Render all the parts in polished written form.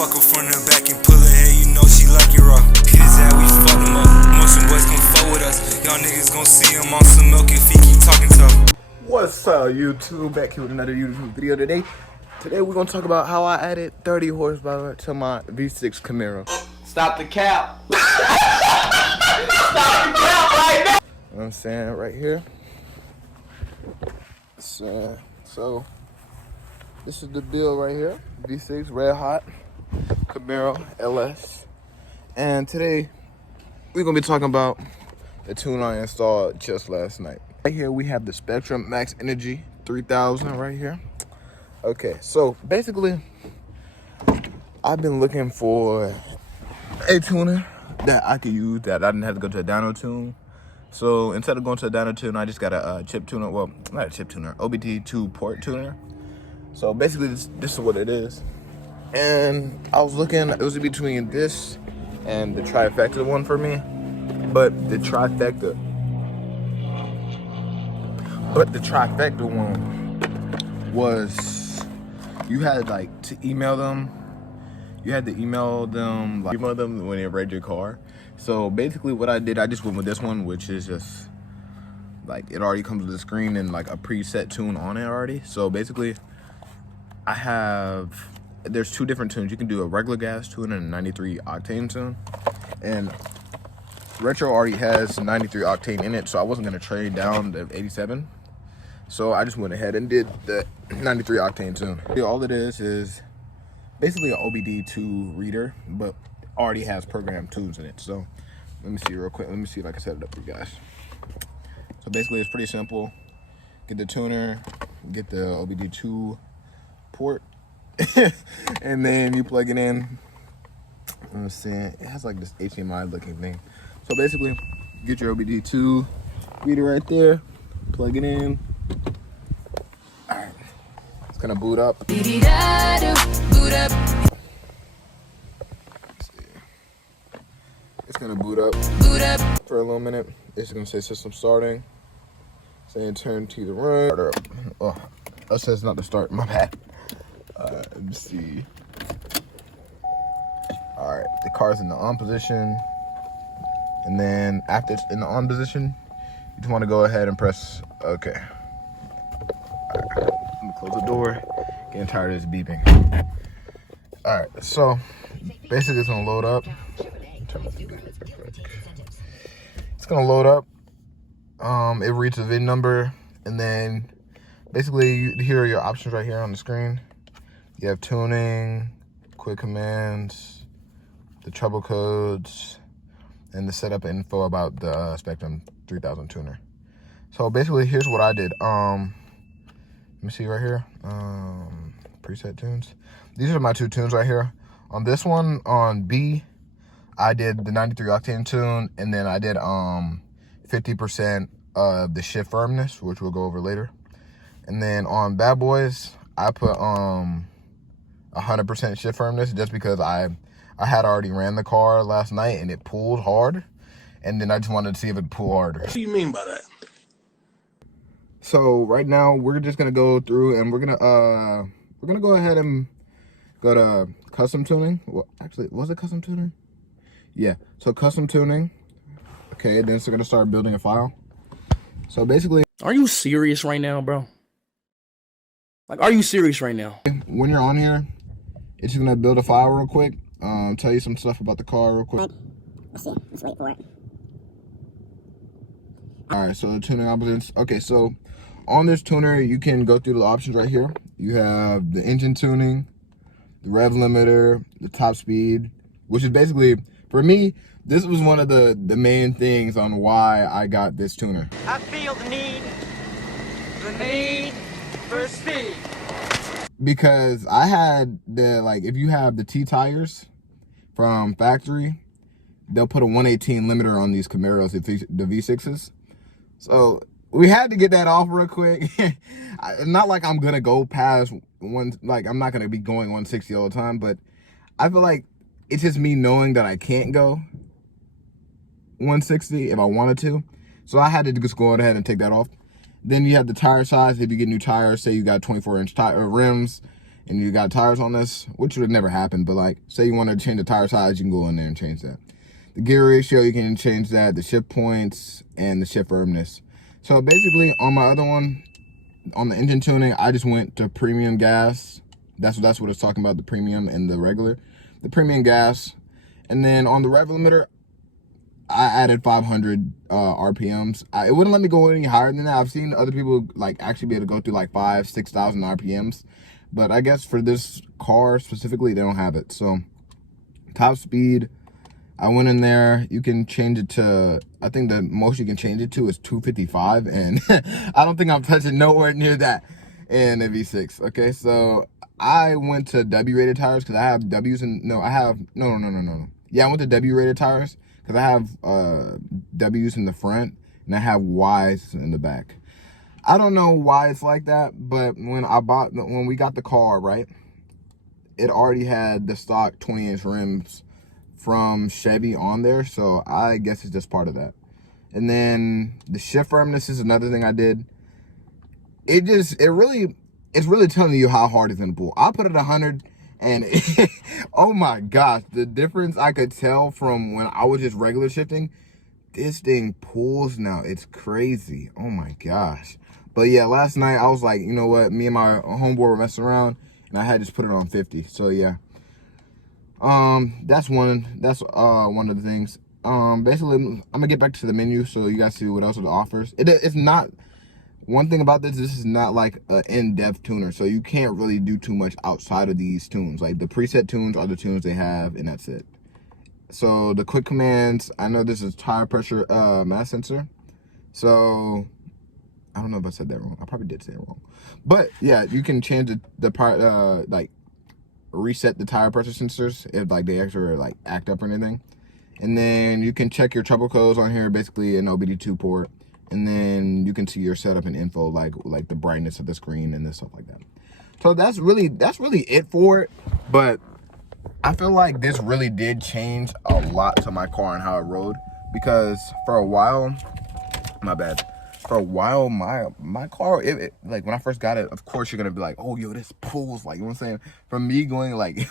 fuck her front and back and pull her hair, you know she like it raw. Hit his ass, we fucked him up. Motion boys gon' fuck with us. Y'all niggas gon' see him on some milk if he keep talking tough. What's up, YouTube? Back here with another YouTube video today. Today we're gonna talk about how I added 30 horsepower to my V6 Camaro. Stop the cap. Stop the cap right now. You know what I'm saying? Right here. So this is the build right here. V6 Red Hot Camaro LS. And today we're gonna be talking about the tune I installed just last night. Right here we have the Spectrum Max Energy 3000 right here. Okay, so basically I've been looking for a tuner that I could use that I didn't have to go to a dyno tune. So instead of going to a dyno tune, I just got a chip tuner. Well, not a chip tuner, OBD2 port tuner. So basically this is what it is. And I was looking, it was between this and the trifecta one for me. But the trifecta one was, you had like to email them. You had to email them when they read your car. So basically what I did, I just went with this one, which is just like, it already comes with a screen and like a preset tune on it already. So basically there's two different tunes. You can do a regular gas tune and a 93 octane tune. And Retro already has 93 octane in it, so I wasn't gonna trade down the 87. So I just went ahead and did the 93 octane tune. All it is basically an OBD2 reader, but already has programmed tunes in it. So let me see real quick. Let me see if I can set it up for you guys. So basically it's pretty simple. Get the tuner, get the OBD2 port, and then you plug it in. I'm saying it has like this HDMI looking thing. So basically, get your OBD2 reader right there, plug it in. All right, it's gonna boot up. It's gonna boot up for a little minute. It's gonna say system starting. Saying turn to the run. Oh, that says not to start. My bad. Let me see. All right, the car's in the on position. And then after it's in the on position, you just want to go ahead and press OK. All right, let me close the door. Getting tired of this beeping. All right, so basically it's gonna load up. It's gonna load up. It reads the VIN number, and then basically here are your options right here on the screen. You have tuning, quick commands, the trouble codes, and the setup info about the Spectrum 3000 tuner. So basically here's what I did. Let me see right here. Preset tunes. These are my two tunes right here. On this one, on B, I did the 93 octane tune, and then I did 50% of the shift firmness, which we'll go over later. And then on Bad Boys, I put 100% shift firmness, just because I had already ran the car last night and it pulled hard, and then I just wanted to see if it pulled harder. What do you mean by that? So right now we're just gonna go through and we're gonna go ahead and go to custom tuning. Well, actually, was it custom tuning? Yeah. So custom tuning. Okay, then it's gonna start building a file. So basically, Are you serious right now, bro? Like, are you serious right now? when you're on here, it's gonna build a file real quick. Tell you some stuff about the car real quick. Let's see. Let's wait for it. All right, so the tuning options. Okay, so on this tuner, you can go through the options right here. You have the engine tuning, the rev limiter, the top speed, which is basically, for me, this was one of the main things on why I got this tuner. I feel the need for speed. Because I had if you have the T tires from factory, they'll put a 118 limiter on these Camaros, the V6s. So we had to get that off real quick. Not like I'm gonna go past I'm not gonna be going 160 all the time, but I feel like it's just me knowing that I can't go 160 if I wanted to. So I had to just go ahead and take that off. Then you have the tire size. If you get new tires, say you got 24-inch rims and you got tires on this, which would never happen, but like, say you want to change the tire size, you can go in there and change that. The gear ratio, you can change that, the shift points, and the shift firmness. So basically, on my other one, on the engine tuning, I just went to premium gas. That's what it's talking about, the premium and the regular. The premium gas. And then on the rev limiter, I added 500 RPMs. It wouldn't let me go any higher than that. I've seen other people like actually be able to go through like 5,000-6,000 RPMs. But I guess for this car specifically, they don't have it. So top speed, I went in there. You can change it to, I think the most you can change it to is 255. And I don't think I'm touching nowhere near that in a V6. Okay, so I went to W-rated tires because I have W's and, no. Yeah, I went to W-rated tires because I have W's in the front and I have Y's in the back. I don't know why it's like that, but when we got the car, right, it already had the stock 20-inch rims from Chevy on there, so I guess it's just part of that. And then the shift firmness is another thing I did. It's really telling you how hard it's gonna pull. I put it 100, and oh my gosh, the difference I could tell from when I was just regular shifting. This thing pulls now. It's crazy. Oh my gosh. But yeah, last night I was like, you know what? Me and my homeboy were messing around, and I had just put it on 50. So yeah. That's one of the things. Basically, I'm gonna get back to the menu so you guys see what else it offers. It's not, one thing about this is not like an in-depth tuner, so you can't really do too much outside of these tunes. Like the preset tunes are the tunes they have, and that's it. So the quick commands, I know this is tire pressure mass sensor. So I don't know if I said that wrong. I probably did say it wrong. But yeah, you can change the part, like reset the tire pressure sensors if like they actually like act up or anything. And then you can check your trouble codes on here, basically an OBD2 port. And then you can see your setup and info, like the brightness of the screen and this stuff like that. So that's really it for it. But I feel like this really did change a lot to my car and how it rode, because for a while, for a while, my car, like when I first got it, of course you're gonna be like, oh yo, this pulls, like, you know what I'm saying? From me going like, you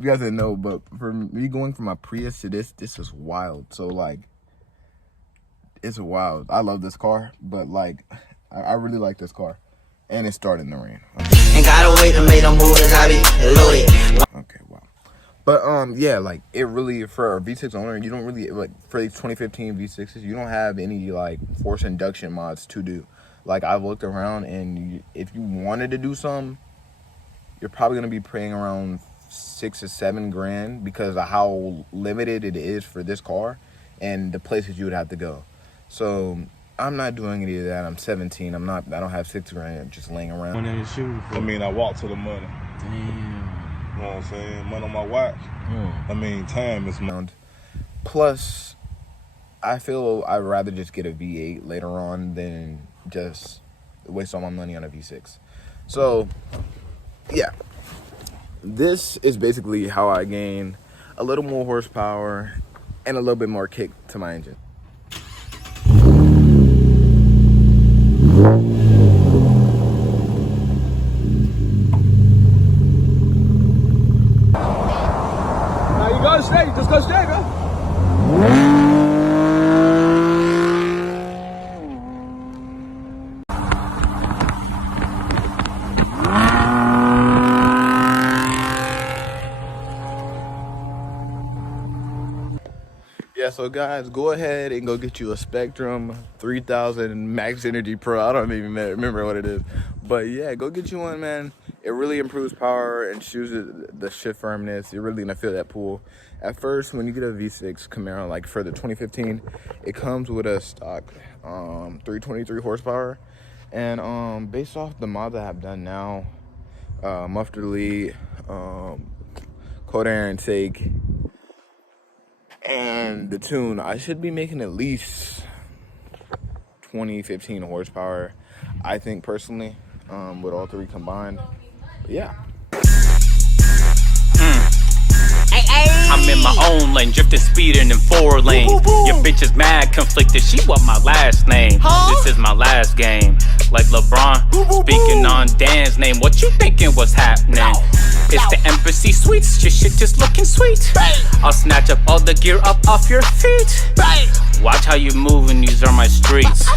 guys didn't know, but for me going from my Prius to this is wild. So like, it's wild. I love this car, but like, I really like this car, and it started in the rain. Ain't gotta wait to make no moves, I be loaded. Okay, wow. But yeah, like it really, for a V6 owner, you don't really, like for these 2015 V6s, you don't have any like forced induction mods to do. Like I've looked around, and if you wanted to do some, you're probably gonna be paying around $6 or $7 grand because of how limited it is for this car and the places you would have to go. So I'm not doing any of that. I'm 17. I don't have $6 grand just laying around. I mean, I walk to the money. Damn. You know what I'm saying? Money on my watch. I mean, time is money. Plus, I feel I'd rather just get a V8 later on than just waste all my money on a V6. So, yeah. This is basically how I gain a little more horsepower and a little bit more kick to my engine. Just go straight, bro. Yeah, so guys, go ahead and go get you a Spectrum 3000 Max Energy Pro. I don't even remember what it is. But yeah, go get you one, man. It really improves power and chooses the shift firmness. You're really gonna feel that pull. At first, when you get a V6 Camaro, like for the 2015, it comes with a stock 323 horsepower. And based off the mods I have done now, muffler delete, cold air intake, and the tune, I should be making at least 20-15 horsepower, I think personally, with all three combined. But yeah. Hey, I'm in my own lane, drifting, speeding in 4 lanes. Your bitch is mad, conflicted, she want my last name. This is my last game, like LeBron. Speaking on Dan's name, what you thinking was happening? It's the Embassy Suites, your shit just looking sweet. I'll snatch up all the gear up off your feet. Watch how you move and these are my streets.